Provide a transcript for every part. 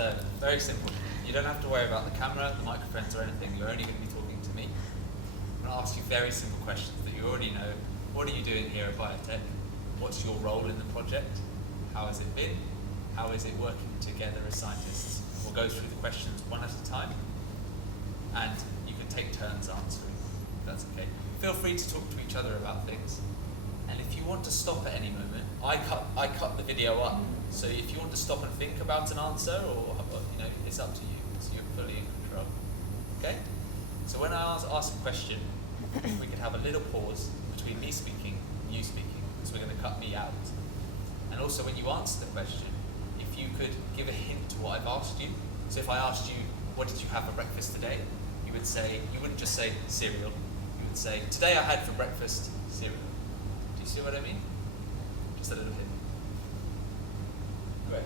So, very simple. You don't have to worry about the camera, the microphones or anything. You're only going to be talking to me. I'm going to ask you very simple questions that you already know. What are you doing here at Biotech? What's your role in the project? How has it been? How is it working together as scientists? We'll go through the questions one at a time, and you can take turns answering, if that's okay. Feel free to talk to each other about things. And if you want to stop at any moment, I cut the video up. So if you want to stop and think about an answer, or it's up to you. So you're fully in control. Okay? So when I ask a question, we could have a little pause between me speaking and you speaking, because we're going to cut me out. And also when you answer the question, if you could give a hint to what I've asked you. So if I asked you, what did you have for breakfast today? You wouldn't just say cereal. You would say, today I had for breakfast cereal. Do you see what I mean? Just a little hint. Great.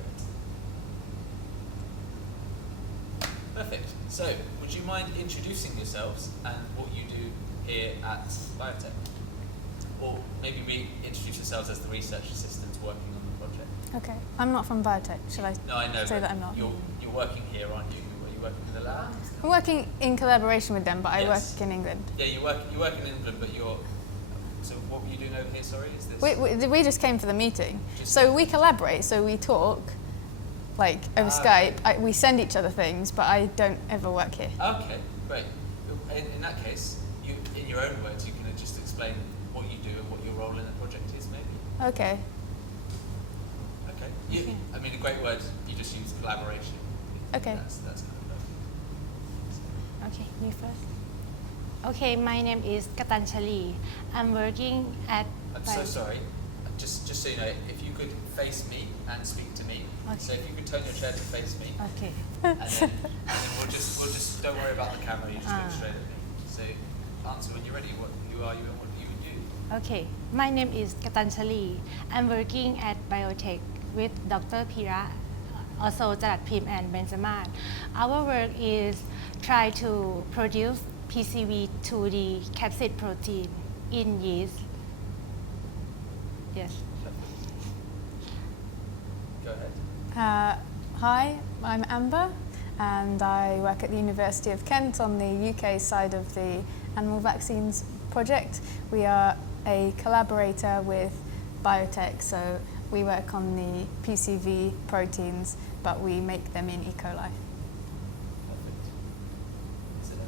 Perfect. So, would you mind introducing yourselves and what you do here at Biotech? Or maybe we introduce yourselves as the research assistants working on the project. Okay. I'm not from Biotech. Should I No, I know, say that I'm not? You're working here, aren't you? Are you working in the lab? I'm working in collaboration with them, but I Yes. work in England. Yeah, you work in England, but you're... So what were you doing over here, sorry? Is this... We just came for the meeting. So we collaborate, so we talk, like, over Skype. Okay. We send each other things, but I don't ever work here. Okay, great. In that case, in your own words, you can just explain what you do and what your role in the project is, maybe. Okay. Okay. I mean, a great word, you just use collaboration. Okay. That's kind of Okay, me first. Okay, my name is Katanchali. I'm working at... I'm so sorry. Just so you know, if you could face me and speak to me. Okay. So if you could turn your chair to face me. Okay. And then we'll just don't worry about the camera, you just look straight at me. So answer when you're ready, who are you and what do you do? Okay, my name is Katanchali. I'm working at Biotech with Dr. Pira, also Jarat Pim and Benjamin. Our work is try to produce PCV2D capsid protein in yeast. Yes. Go ahead. Hi, I'm Amber, and I work at the University of Kent on the UK side of the animal vaccines project. We are a collaborator with Biotech, so we work on the PCV proteins, but we make them in E. coli. Perfect. Is it okay?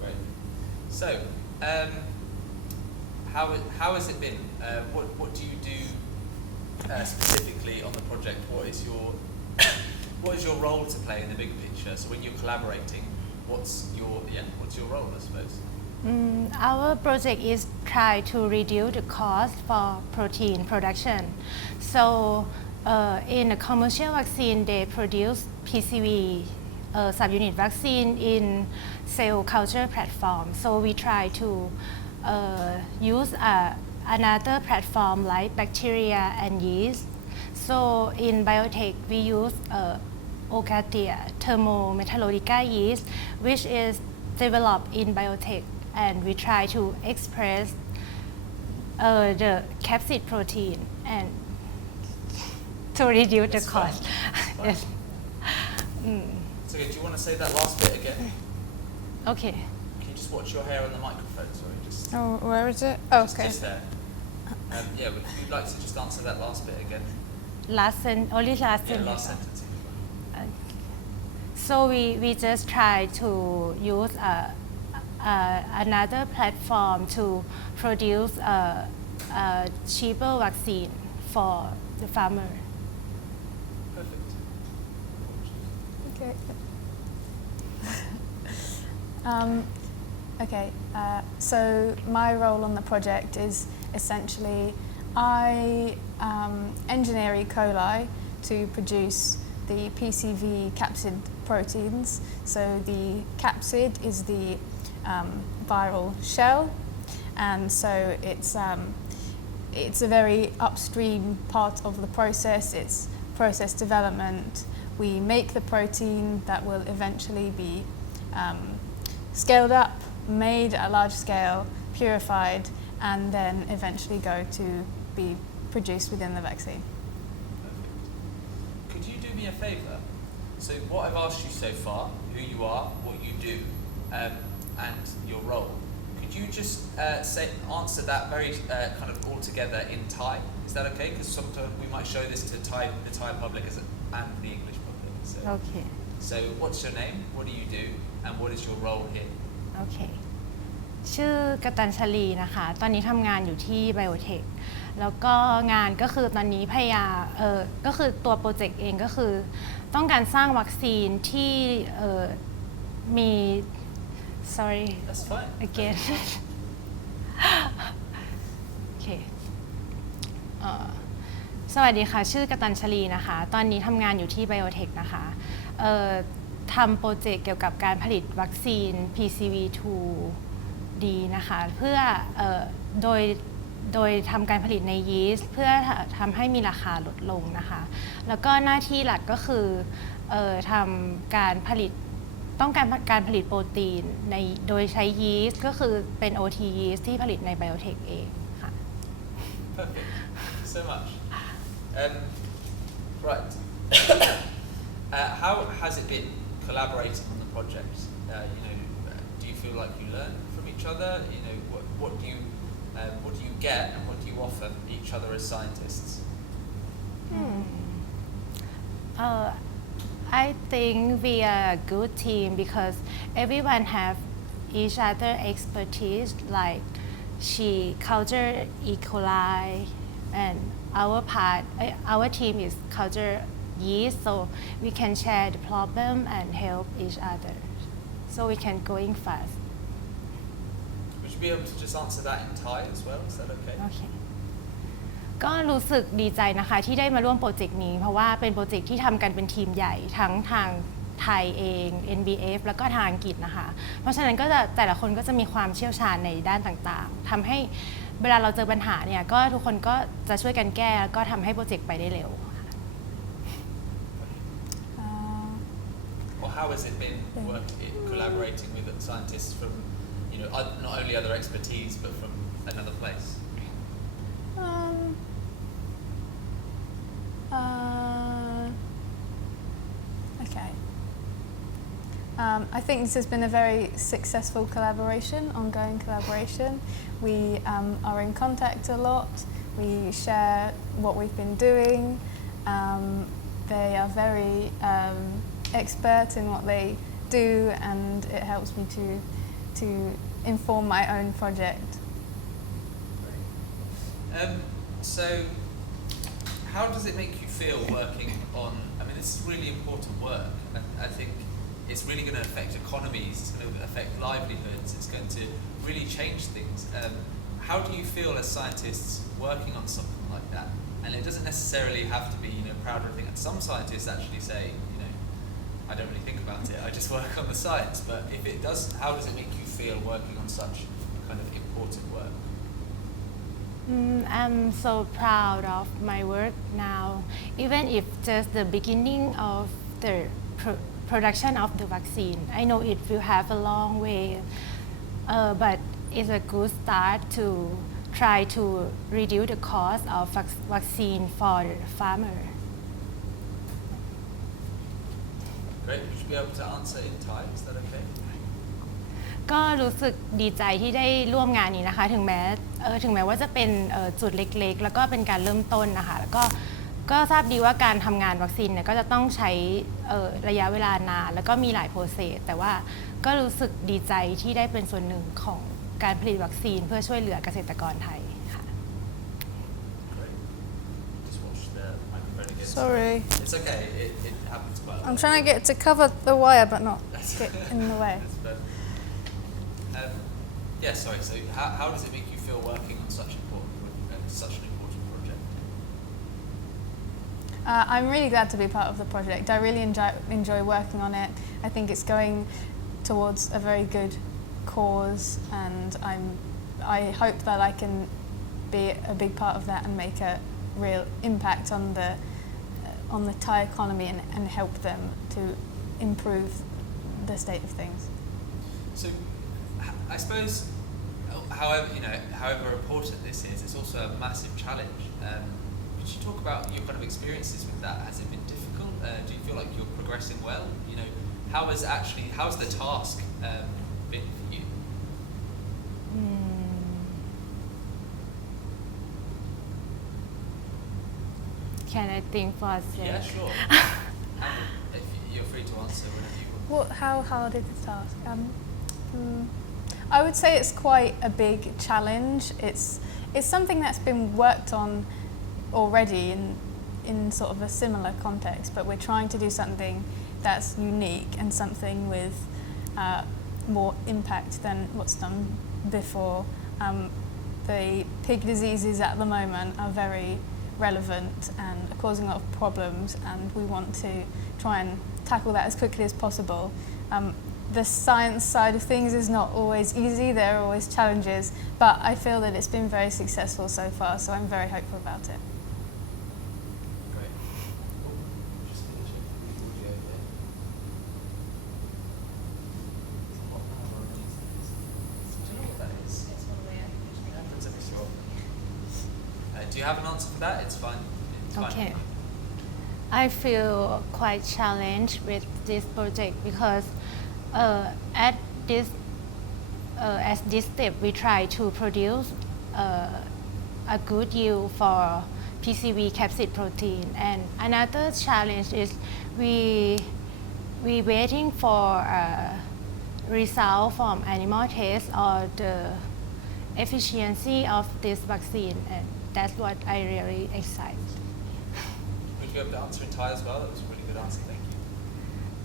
Great. So, how has it been? What do you do specifically on the project? What is your role to play in the big picture? So when you're collaborating, what's your role, I suppose? Our project is try to reduce the cost for protein production. So in a commercial vaccine, they produce PCV subunit vaccine in cell culture platform. So we try to use another platform like bacteria and yeast. So in Biotech, we use Ocatia thermometallurgica yeast, which is developed in Biotech, and we try to express the capsid protein and to reduce the cost. Yes. So do you want to say that last bit again? Okay. Can you just watch your hair on the microphone? Sorry, just Oh, where is it? Oh, okay. just there. Yeah, but if you'd like to just answer that last bit again. Only last Yeah, sentence. last sentence. So we just try to use another platform to produce a cheaper vaccine for the farmer. Perfect. Okay. Okay, so my role on the project is essentially I engineer E. coli to produce the PCV capsid proteins. So the capsid is the viral shell, and so it's a very upstream part of the process. It's process development. We make the protein that will eventually be scaled up made at a large scale, purified, and then eventually go to be produced within the vaccine. Could you do me a favour? So what I've asked you so far, who you are, what you do, and your role. Could you just answer that very kind of all together in Thai? Is that okay? Because sometimes we might show this to the Thai public and the English public. So, โอเค so what's your name? What do you do? And what is your role here? โอเค ชื่อกตัญชลีนะคะ ตอนนี้ทำงานอยู่ที่ไบโอเทค แล้วก็งานก็คือตอนนี้พยายามก็คือตัวโปรเจกต์เองก็คือต้องการสร้างวัคซีนที่มี sorry That's fine. again โอเคสวัสดีค่ะ ชื่อกตัญชลีนะคะ ตอนนี้ทำงานอยู่ที่ไบโอเทคนะคะทำโปรเจกต์เกี่ยวกับการผลิตวัคซีน PCV2D นะคะเพื่อโดยทำการผลิตในยีสต์เพื่อทำให้มีราคาลดลงนะคะแล้วก็หน้าที่หลักก็คือทำการผลิตต้องการผลิตโปรตีนโดยใช้ยีสต์ก็คือเป็น OT ยีสต์ที่ผลิตในไบโอเทคเองค่ะ Perfect. Thank you so much. Right. How has it been collaborating on the project? Do you feel like you learn from each other? What do you get and what do you offer each other as scientists? I think we are a good team because everyone have each other expertise like culture E. coli and our team is culture yeast so we can share the problem and help each other so we can going fast. Would you be able to just answer that in Thai as well? Is that okay? โอเค ก็รู้สึกดีใจนะคะที่ได้มาร่วมโปรเจกต์นี้เพราะว่าเป็นโปรเจกต์ที่ทำกันเป็นทีมใหญ่ทั้งทางไทยเอง NBF แล้วก็ทางอังกฤษนะคะเพราะฉะนั้นก็จะแต่ละคนก็จะมีความเชี่ยวชาญในด้านต่างๆทำให้เวลาเราเจอปัญหาเนี่ยก็ทุกคนก็จะช่วยกันแก้แล้วก็ทำให้โปรเจกต์ไปได้เร็ว Or how has it been collaborating with scientists from not only other expertise but from another place? Okay. I think this has been a very successful collaboration, ongoing collaboration. We are in contact a lot. We share what we've been doing. They are very expert in what they do, and it helps me to inform my own project. So, how does it make you feel working on? I mean, this is really important work. I think it's really going to affect economies. It's going to affect livelihoods. It's going to really change things. How do you feel as scientists working on something like that? And it doesn't necessarily have to be, proud or anything. And some scientists actually say, I don't really think about it. I just work on the science. But if it does, how does it make you feel working on such kind of important work? I'm so proud of my work now, even if just the beginning of the production of the vaccine. I know it will have a long way, but it's a good start to try to reduce the cost of vaccine for the farmer. Great. Would you be able to answer in Thai? Is that okay? ก็รู้สึกดีใจที่ได้ร่วมงานนี้นะคะถึงแม้ว่าจะเป็นจุดเล็กๆแล้วก็เป็นการเริ่มต้นนะคะแล้วก็ทราบดีว่าการทำงานวัคซีนเนี่ยก็จะต้องใช้ระยะเวลานานแล้วก็มีหลายโปรเซสแต่ว่าก็รู้สึกดีใจที่ได้เป็นส่วนหนึ่งของการผลิตวัคซีนเพื่อช่วยเหลือเกษตรกรไทยค่ะ Great. Just watch the microphone again. Sorry. It's okay. It happens quite a lot. I'm trying to get to cover the wire but not get in the way. That's better. Yeah, sorry. So, how does it make you feel working on such an important project? I'm really glad to be part of the project. I really enjoy working on it. I think it's going towards a very good cause, and I hope that I can be a big part of that and make a real impact on the Thai economy and help them to improve the state of things. So, I suppose, however important this is, it's also a massive challenge. Could you talk about your kind of experiences with that? Has it been difficult? Do you feel like you're progressing well? You know, how's the task been for you? Can I think for a sec? Yeah, sure. If you're free to answer whenever you want. How hard is the task? I would say it's quite a big challenge. It's something that's been worked on already in sort of a similar context, but we're trying to do something that's unique and something with more impact than what's done before. The pig diseases at the moment are very relevant and are causing a lot of problems, and we want to try and tackle that as quickly as possible. The science side of things is not always easy, there are always challenges, but I feel that it's been very successful so far, so I'm very hopeful about it. Great. Just finish it with the audio there. It's a hot power on these things. Do you know what that is? It's one of the air conditioning. Happens every so often. Do you have an answer for that? It's fine. It's fine. Okay. I feel quite challenged with this project because at this step we try to produce a good yield for PCV capsid protein, and another challenge is we waiting for result from animal tests or the efficiency of this vaccine, and that's what I really excited. Would you be able to answer in Thai as well? That was a really good answer. Thank you.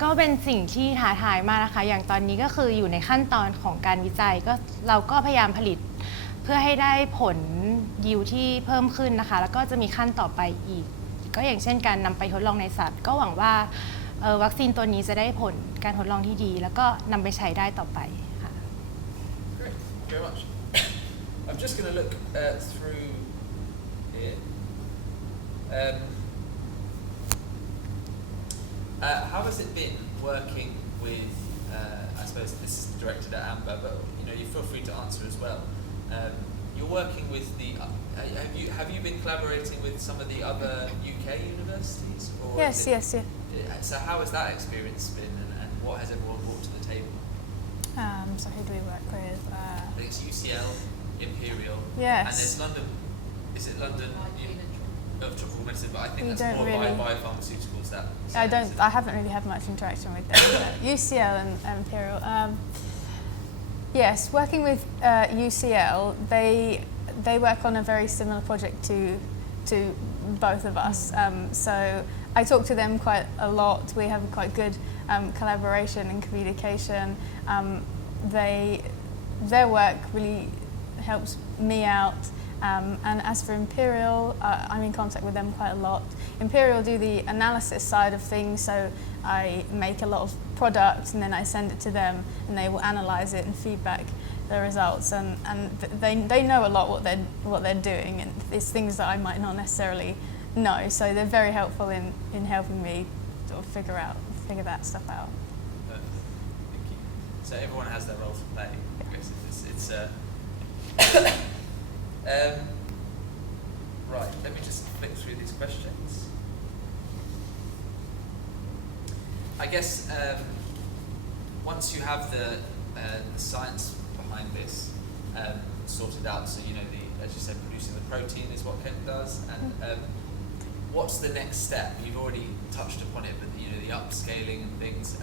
ก็เป็นสิ่งที่ท้าทายมากนะคะอย่างตอนนี้ก็คืออยู่ในขั้นตอนของการวิจัยก็เราก็พยายามผลิตเพื่อให้ได้ผลยิวที่เพิ่มขึ้นนะคะแล้วก็จะมีขั้นต่อไปอีกก็อย่างเช่นการนำไปทดลองในสัตว์ก็หวังว่าวัคซีนตัวนี้จะได้ผลการทดลองที่ดีแล้วก็นำไปใช้ได้ต่อไปค่ะ Great. Thank you very much. I'm just going to look through here. How has it been working with, I suppose this is directed at Amber, but you feel free to answer as well. You're working with have you been collaborating with some of the other UK universities? Or Yes. So how has that experience been, and what has everyone brought to the table? So who do we work with? I think it's UCL, Imperial, Yes. and there's London. Is it London? Of tropical medicine, but I think We that's don't more really- biopharmaceuticals. I haven't really had much interaction with them. But UCL and Imperial. Yes, working with UCL, they work on a very similar project to both of us. So I talk to them quite a lot. We have quite good collaboration and communication. Their work really helps me out. And as for Imperial, I'm in contact with them quite a lot. Imperial do the analysis side of things, so I make a lot of products and then I send it to them and they will analyse it and feedback the results. And they know a lot what they're doing, and it's things that I might not necessarily know. So they're very helpful in helping me sort of figure that stuff out. Perfect. Thank you. So everyone has their role to play. I guess it's right, let me just flick through these questions. I guess once you have the science behind this sorted out, so as you said, producing the protein is what Kent does, and what's the next step? You've already touched upon it, but the upscaling and things.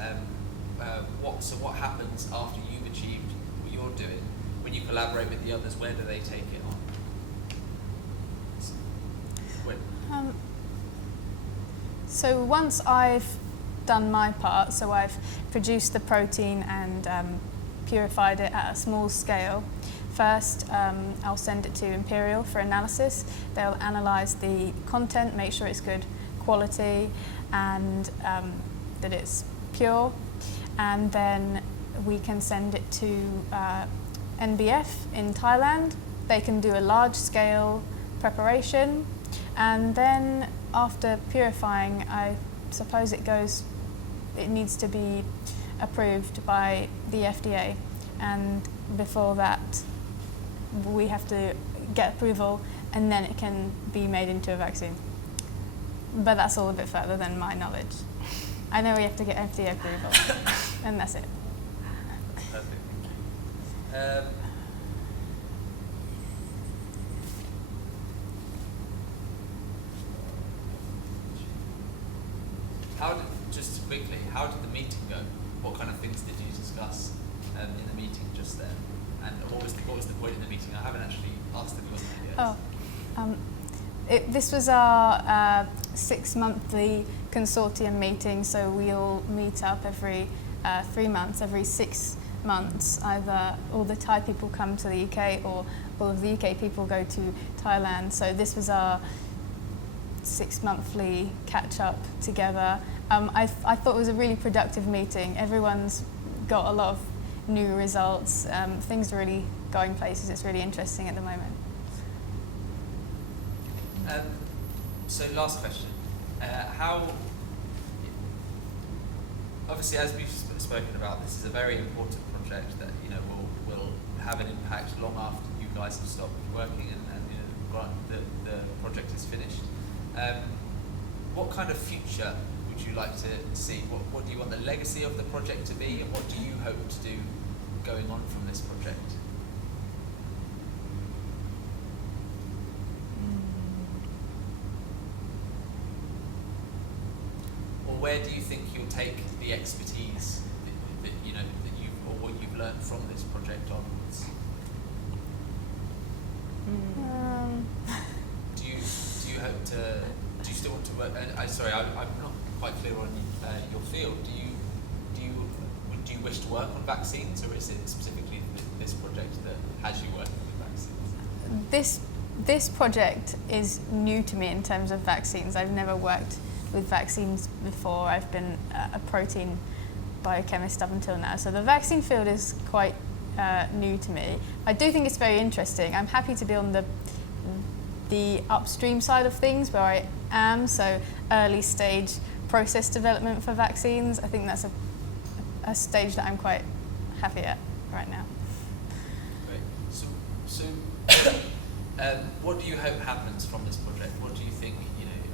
What happens after you've achieved what you're doing? When you collaborate with the others, where do they take it on? So once I've done my part, so I've produced the protein and purified it at a small scale. First, I'll send it to Imperial for analysis. They'll analyse the content, make sure it's good quality and that it's pure, and then we can send it to NBF in Thailand. They can do a large scale preparation, and then after purifying, I suppose it needs to be approved by the FDA and before that we have to get approval and then it can be made into a vaccine. But that's all a bit further than my knowledge. I know we have to get FDA approval and that's it. Perfect. How did the meeting go? What kind of things did you discuss in the meeting just then? And what was the point in the meeting? I haven't actually asked anyone yet. This was our 6-monthly consortium meeting, so we all meet up every 3 months, every 6 months. Either all the Thai people come to the UK or all of the UK people go to Thailand. So this was our 6-monthly catch-up together. I thought it was a really productive meeting. Everyone's got a lot of new results. Things are really going places. It's really interesting at the moment. So last question. How, obviously as we've spoken about, this is a very important project that will have an impact long after you guys have stopped working and the project is finished. What kind of future would you like to see? What do you want the legacy of the project to be, and what do you hope to do going on from this project? Or where do you think you'll take the expertise that what you've learned from this project onwards? Do you hope to? Do you still want to work? Sorry, I'm not quite clear on your field. Do you wish to work on vaccines, or is it specifically this project that has you working with vaccines? This project is new to me in terms of vaccines. I've never worked with vaccines before. I've been a protein biochemist up until now, so the vaccine field is quite new to me. I do think it's very interesting. I'm happy to be on the upstream side of things where I am, so early stage process development for vaccines. I think that's a stage that I'm quite happy at right now. Great. So what do you hope happens from this project? What do you think,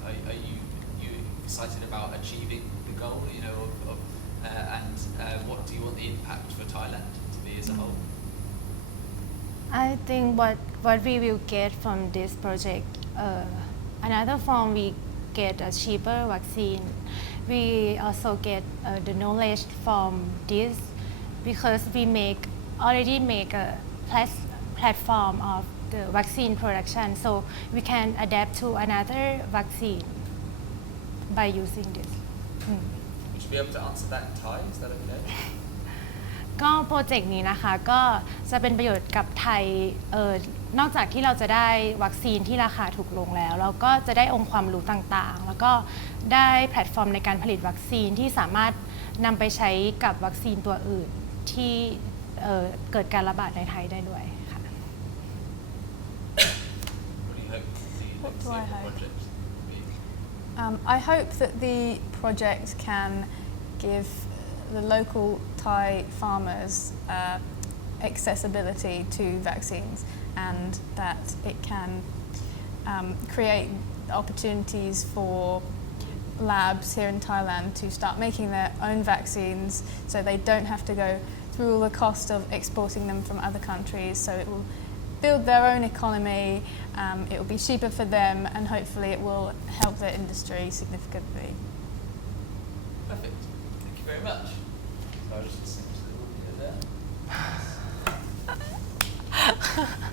are you excited about achieving the goal, and what do you want the impact for Thailand to be as a whole? I think what we will get from this project, another form we get a cheaper vaccine. We also get the knowledge from this because we already make a platform of the vaccine production, so we can adapt to another vaccine by using this. Would you be able to answer that in Thai? Is that okay? ก็โปรเจกต์นี้นะคะก็จะเป็นประโยชน์กับไทยนอกจากที่เราจะได้วัคซีนที่ราคาถูกลงแล้วเราก็จะได้องค์ความรู้ต่างๆแล้วก็ได้แพลตฟอร์มในการผลิตวัคซีนที่สามารถนำไปใช้กับวัคซีนตัวอื่นที่เกิดการระบาดในไทยได้ด้วยค่ะ What do you hope the legacy of the project be? I hope that the project can give the local Thai farmers accessibility to vaccines, and that it can create opportunities for labs here in Thailand to start making their own vaccines so they don't have to go through all the cost of exporting them from other countries. So it will build their own economy, it will be cheaper for them, and hopefully it will help their industry significantly. Perfect. Thank you very much. So I was just listening to the audio there.